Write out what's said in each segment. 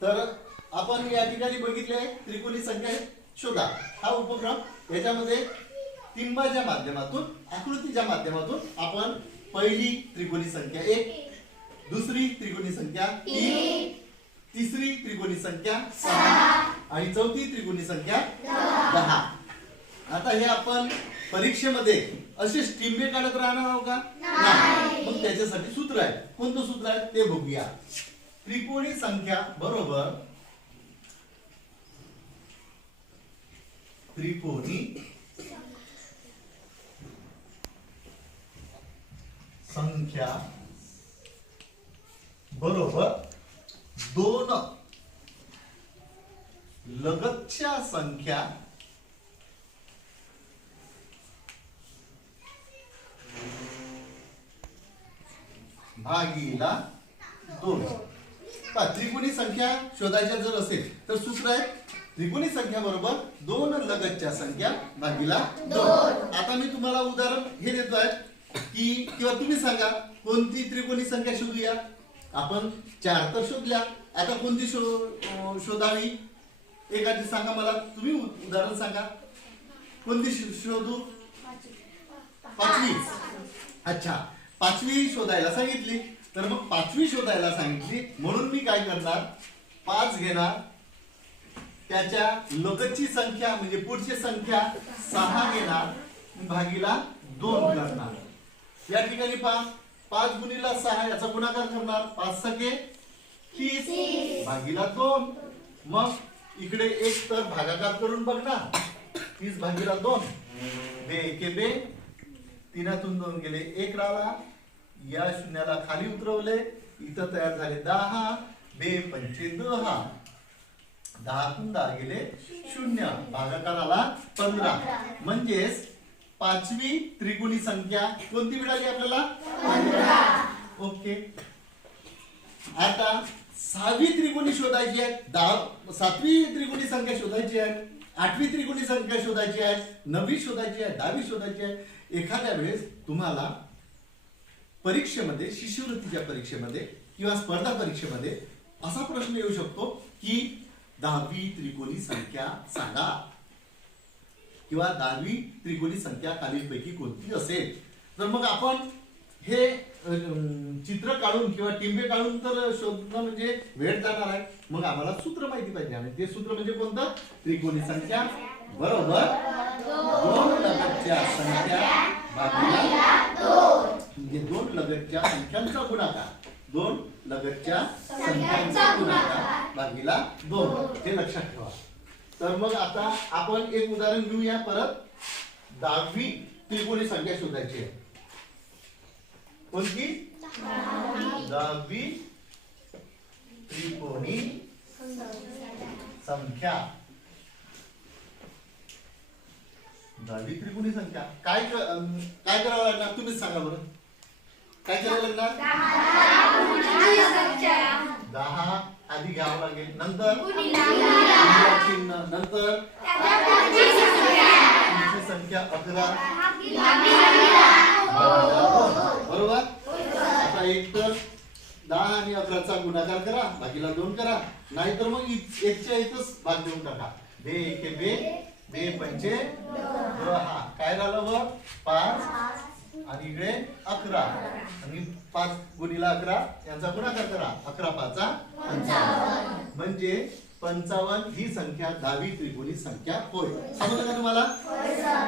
तर आपण या ठिकाणी बघितले त्रिकोणी संख्या शोधा हा उपक्रम। याच्यामध्ये टिंबाच्या माध्यमातून आकृतीच्या माध्यमातून आपण पहिली त्रिकोणी संख्या 1, दुसरी त्रिकोणी संख्या 3, तिसरी त्रिकोणी संख्या 6 आणि चौथी त्रिकोणी संख्या 10। आता हे आपण परीक्षेमध्ये असे टिंबे काढत राहणार आहोत का? नाही। मग त्याच्यासाठी सूत्र आहे। कोणतं सूत्र आहे ते बघूया। त्रिकोणी संख्या बरोबर त्रिकोणी संख्या बरोबर 2 लगतच्या संख्या भागीला 2। त्रिकोणी संख्या शोधायच्या जर असेल तर सूत्र आहे त्रिकोणी संख्या बरोबर 2 लगतच्या संख्या भागीला 2। आता मी तुम्हाला उदाहरण हे देतोय की किंवा तुम्ही सांगा कोणती त्रिकोणी संख्या शोधूया। आपण 4 तर शोधल्या, आता कोणती शोधावी एखादी सांगा मला, तुम्ही उदाहरण सांगा कोणती शोधू? 5वी। अच्छा, 5वी शोधायला सांगितली तर मग 5वी शोधायला सांगितली म्हणून मी काय करणार, 5 घेणार, त्याच्या लगतची संख्या म्हणजे पुढची संख्या 6 घेणार, भागीला 2 करणार। या ठिकाणी 5 गुणिला 6 याचा गुणाकार करणार, 5 सके 30 भागीला 2। मग इकडे 1 तर भागाकार करून बघणार, 30 भागीला 2, बे एके बे, 3तून 2 गेले 1 राहिला, या शून्याला खाली उतरवले, इथं तयार झाले 10, बे पंचे 10, 10तून 10 गेले 0, भागाकार आला 15। म्हणजेच 5वी त्रिकोणी संख्या कोणती मिळाली आपल्याला? 15। ओके। आता 6वी त्रिकोणी शोधायची आहे, 7वी त्रिकोणी संख्या शोधायची आहे, 8वी त्रिकोणी संख्या शोधायची आहे, 9वी शोधायची आहे, 10वी शोधायची आहे। एखाद्या वेळेस तुम्हाला परीक्षेमध्ये, शिष्यवृत्तीच्या परीक्षेमध्ये किंवा स्पर्धा परीक्षेमध्ये असा प्रश्न येऊ शकतो की 10वी त्रिकोणी संख्या सांगा किंवा 10वी त्रिकोणी संख्या खालीलपैकी कोणती असेल। तर मग आपण हे चित्र काढून किंवा टिंबे काढून तर शोधणं म्हणजे वेळ जाणार आहे। मग आम्हाला सूत्र माहिती पाहिजे आणि ते सूत्र म्हणजे कोणतं? त्रिकोणी संख्या बरोबर 2 लगतच्या संख्या भागीला 2, म्हणजे 2 लगतच्या संख्यांचा गुणाकार, 2 लगतच्या संख्यांचा गुणाकार भागीला 2, हे लक्षात ठेवा। तर मग आता आपण एक उदाहरण घेऊया परत। 10वी त्रिकोणी संख्या शोधायची आहे। कोणती? 10वी त्रिकोणी संख्या। 10वी त्रिकोणी संख्या काय करावं लागणार तुम्हीच सांगा बरं, काय करावं लागणार? 10 आधी घ्यावं लागेल, नंतर चिन्ह, नंतर संख्या 11 बरोबर। आता एक तर 10 आणि 11चा गुणाकार करा, भागीला 2 करा, नाहीतर मग 1च्या इथंच भाग देऊन टाका, बे एके बे, बे पंचे 10, काय राहिलं वर 5 आणि इकडे 11 आणि 5 गुणिला 11 यांचा गुणाकार करा, 11 5 55, म्हणजे 55 ही संख्या 10वी त्रिकोणी संख्या होय। समजलं का तुम्हाला?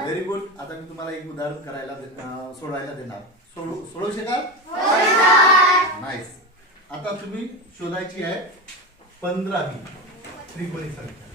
Very good. आता मी तुम्हाला एक उदाहरण करायला सोडवायला देणार, सोडवू शकाल? नाईस। आता तुम्ही शोधायची आहे 15वी त्रिकोणी संख्या।